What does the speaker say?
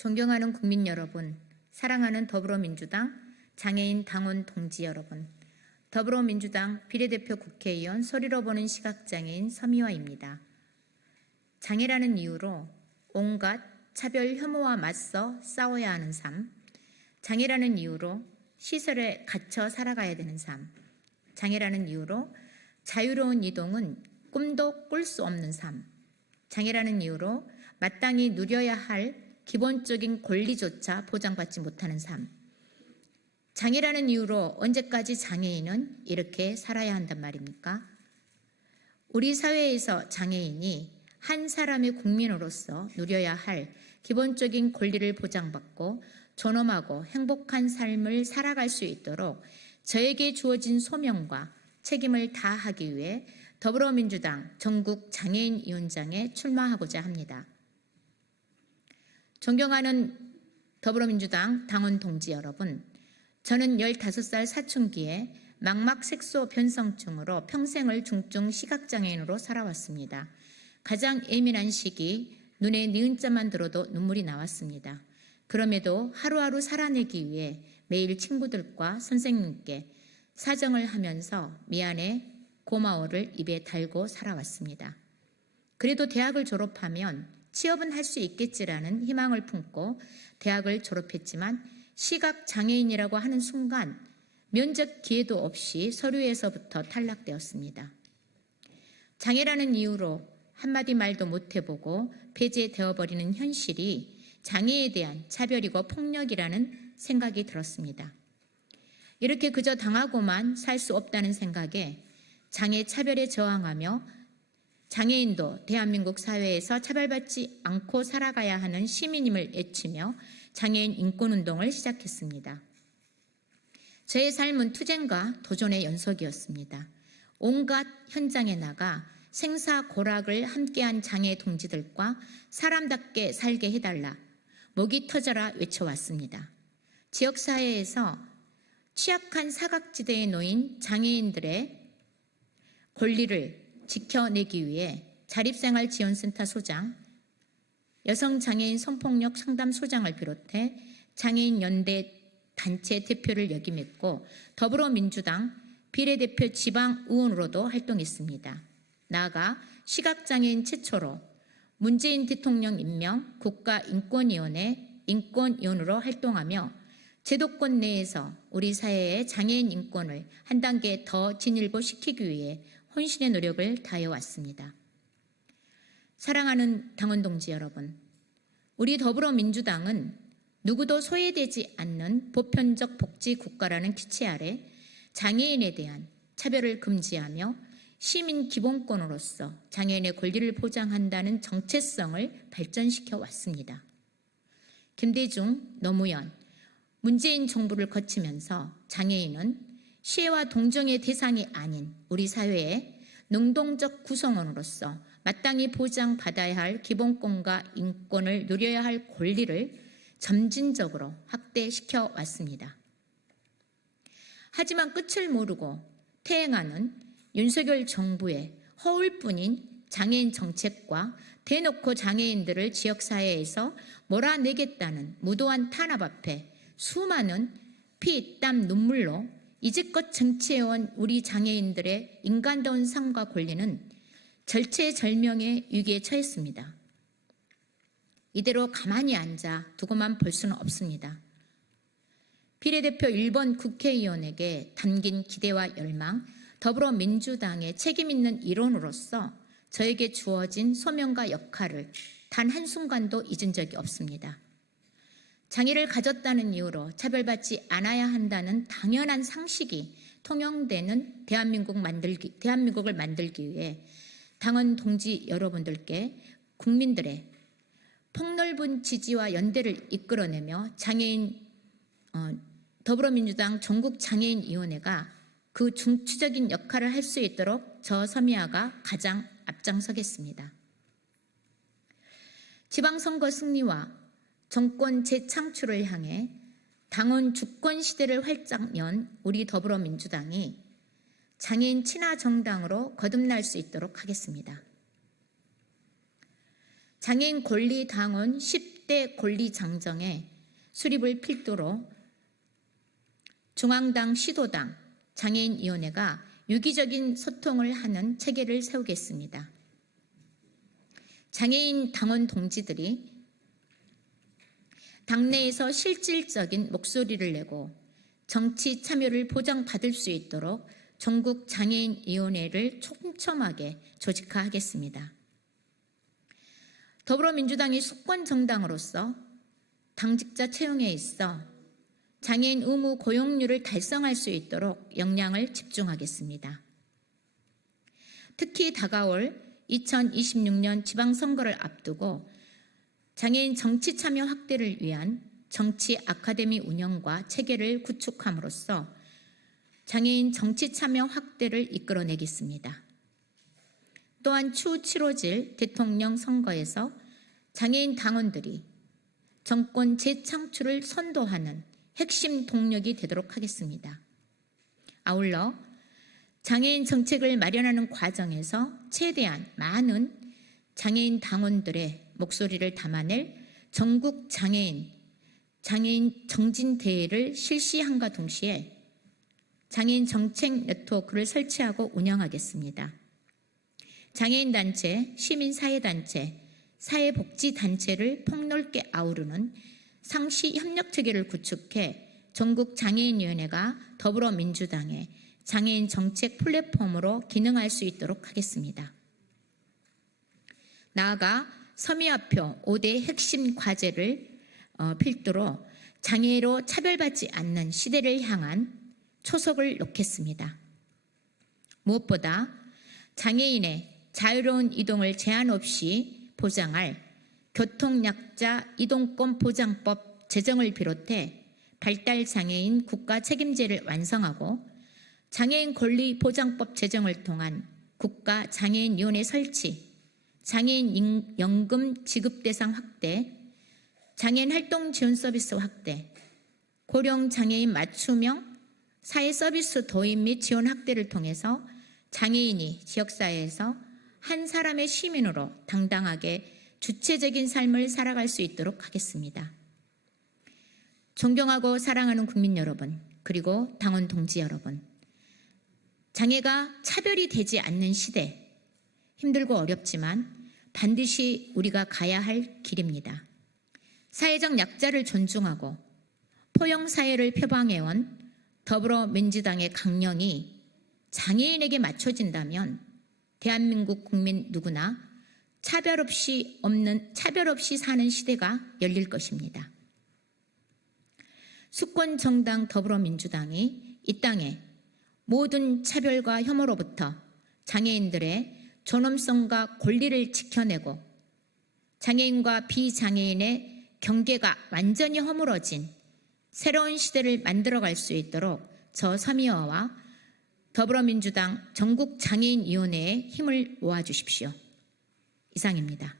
존경하는 국민 여러분, 사랑하는 더불어민주당 장애인 당원 동지 여러분, 더불어민주당 비례대표 국회의원 소리로 보는 시각장애인 서미화입니다. 장애라는 이유로 온갖 차별 혐오와 맞서 싸워야 하는 삶, 장애라는 이유로 시설에 갇혀 살아가야 되는 삶, 장애라는 이유로 자유로운 이동은 꿈도 꿀 수 없는 삶, 장애라는 이유로 마땅히 누려야 할 기본적인 권리조차 보장받지 못하는 삶, 장애라는 이유로 언제까지 장애인은 이렇게 살아야 한단 말입니까? 우리 사회에서 장애인이 한 사람의 국민으로서 누려야 할 기본적인 권리를 보장받고 존엄하고 행복한 삶을 살아갈 수 있도록 저에게 주어진 소명과 책임을 다하기 위해 더불어민주당 전국 장애인위원장에 출마하고자 합니다. 존경하는 더불어민주당 당원 동지 여러분, 저는 15살 사춘기에 망막색소 변성증으로 평생을 중증 시각장애인으로 살아왔습니다. 가장 예민한 시기, 눈에 니은자만 들어도 눈물이 나왔습니다. 그럼에도 하루하루 살아내기 위해 매일 친구들과 선생님께 사정을 하면서 미안해, 고마워를 입에 달고 살아왔습니다. 그래도 대학을 졸업하면 취업은 할 수 있겠지라는 희망을 품고 대학을 졸업했지만 시각장애인이라고 하는 순간 면접 기회도 없이 서류에서부터 탈락되었습니다. 장애라는 이유로 한마디 말도 못해보고 폐지되어버리는 현실이 장애에 대한 차별이고 폭력이라는 생각이 들었습니다. 이렇게 그저 당하고만 살 수 없다는 생각에 장애 차별에 저항하며 장애인도 대한민국 사회에서 차별받지 않고 살아가야 하는 시민임을 외치며 장애인 인권운동을 시작했습니다. 저의 삶은 투쟁과 도전의 연속이었습니다. 온갖 현장에 나가 생사고락을 함께한 장애 동지들과 사람답게 살게 해달라, 목이 터져라 외쳐왔습니다. 지역사회에서 취약한 사각지대에 놓인 장애인들의 권리를 지켜내기 위해 자립생활지원센터 소장, 여성장애인 성폭력 상담소장을 비롯해 장애인 연대 단체 대표를 역임했고 더불어민주당 비례대표 지방의원으로도 활동했습니다. 나아가 시각장애인 최초로 문재인 대통령 임명 국가인권위원회 인권위원으로 활동하며 제도권 내에서 우리 사회의 장애인 인권을 한 단계 더 진일보시키기 위해 혼신의 노력을 다해왔습니다. 사랑하는 당원 동지 여러분, 우리 더불어민주당은 누구도 소외되지 않는 보편적 복지 국가라는 기체 아래 장애인에 대한 차별을 금지하며 시민 기본권으로서 장애인의 권리를 보장한다는 정체성을 발전시켜 왔습니다. 김대중, 노무현, 문재인 정부를 거치면서 장애인은 시혜와 동정의 대상이 아닌 우리 사회의 능동적 구성원으로서 마땅히 보장받아야 할 기본권과 인권을 누려야 할 권리를 점진적으로 확대시켜 왔습니다. 하지만 끝을 모르고 퇴행하는 윤석열 정부의 허울뿐인 장애인 정책과 대놓고 장애인들을 지역사회에서 몰아내겠다는 무도한 탄압 앞에 수많은 피, 땀, 눈물로 이제껏 쟁취해온 우리 장애인들의 인간다운 삶과 권리는 절체절명의 위기에 처했습니다. 이대로 가만히 앉아 두고만 볼 수는 없습니다. 비례대표 1번 국회의원에게 담긴 기대와 열망, 더불어민주당의 책임있는 일원으로서 저에게 주어진 소명과 역할을 단 한순간도 잊은 적이 없습니다. 장애를 가졌다는 이유로 차별받지 않아야 한다는 당연한 상식이 통용되는 대한민국을 만들기 위해 당원 동지 여러분들께 국민들의 폭넓은 지지와 연대를 이끌어내며 더불어민주당 전국장애인위원회가 그 중추적인 역할을 할 수 있도록 저 서미화가 가장 앞장서겠습니다. 지방선거 승리와 정권 재창출을 향해 당원 주권 시대를 활짝 연 우리 더불어민주당이 장애인 친화 정당으로 거듭날 수 있도록 하겠습니다. 장애인 권리 당원 10대 확대 권리 장정의 수립을 필두로 중앙당, 시도당, 장애인위원회가 유기적인 소통을 하는 체계를 세우겠습니다. 장애인 당원 동지들이 당내에서 실질적인 목소리를 내고 정치 참여를 보장받을 수 있도록 전국 장애인위원회를 촘촘하게 조직화하겠습니다. 더불어민주당이 수권 정당으로서 당직자 채용에 있어 장애인 의무 고용률을 달성할 수 있도록 역량을 집중하겠습니다. 특히 다가올 2026년 지방선거를 앞두고 장애인 정치 참여 확대를 위한 정치 아카데미 운영과 체계를 구축함으로써 장애인 정치 참여 확대를 이끌어내겠습니다. 또한 추후 치러질 대통령 선거에서 장애인 당원들이 정권 재창출을 선도하는 핵심 동력이 되도록 하겠습니다. 아울러 장애인 정책을 마련하는 과정에서 최대한 많은 장애인 당원들의 목소리를 담아낼 전국 장애인 정진대회를 실시함과 동시에 장애인 정책 네트워크를 설치하고 운영하겠습니다. 장애인 단체, 시민사회단체, 사회복지단체를 폭넓게 아우르는 상시 협력 체계를 구축해 전국 장애인위원회가 더불어민주당의 장애인 정책 플랫폼으로 기능할 수 있도록 하겠습니다. 나아가 서미화표 5대 핵심 과제를 필두로 장애로 차별받지 않는 시대를 향한 초석을 놓겠습니다. 무엇보다 장애인의 자유로운 이동을 제한 없이 보장할 교통약자 이동권 보장법 제정을 비롯해 발달장애인 국가 책임제를 완성하고 장애인 권리보장법 제정을 통한 국가장애인위원회 설치, 장애인 연금 지급 대상 확대, 장애인 활동 지원 서비스 확대, 고령장애인 맞춤형 사회서비스 도입 및 지원 확대를 통해서 장애인이 지역사회에서 한 사람의 시민으로 당당하게 주체적인 삶을 살아갈 수 있도록 하겠습니다. 존경하고 사랑하는 국민 여러분, 그리고 당원 동지 여러분, 장애가 차별이 되지 않는 시대, 힘들고 어렵지만 반드시 우리가 가야 할 길입니다. 사회적 약자를 존중하고 포용사회를 표방해온 더불어민주당의 강령이 장애인에게 맞춰진다면 대한민국 국민 누구나 차별 없이 사는 시대가 열릴 것입니다. 수권정당 더불어민주당이 이 땅에 모든 차별과 혐오로부터 장애인들의 존엄성과 권리를 지켜내고 장애인과 비장애인의 경계가 완전히 허물어진 새로운 시대를 만들어갈 수 있도록 저 서미화와 더불어민주당 전국장애인위원회에 힘을 모아주십시오. 이상입니다.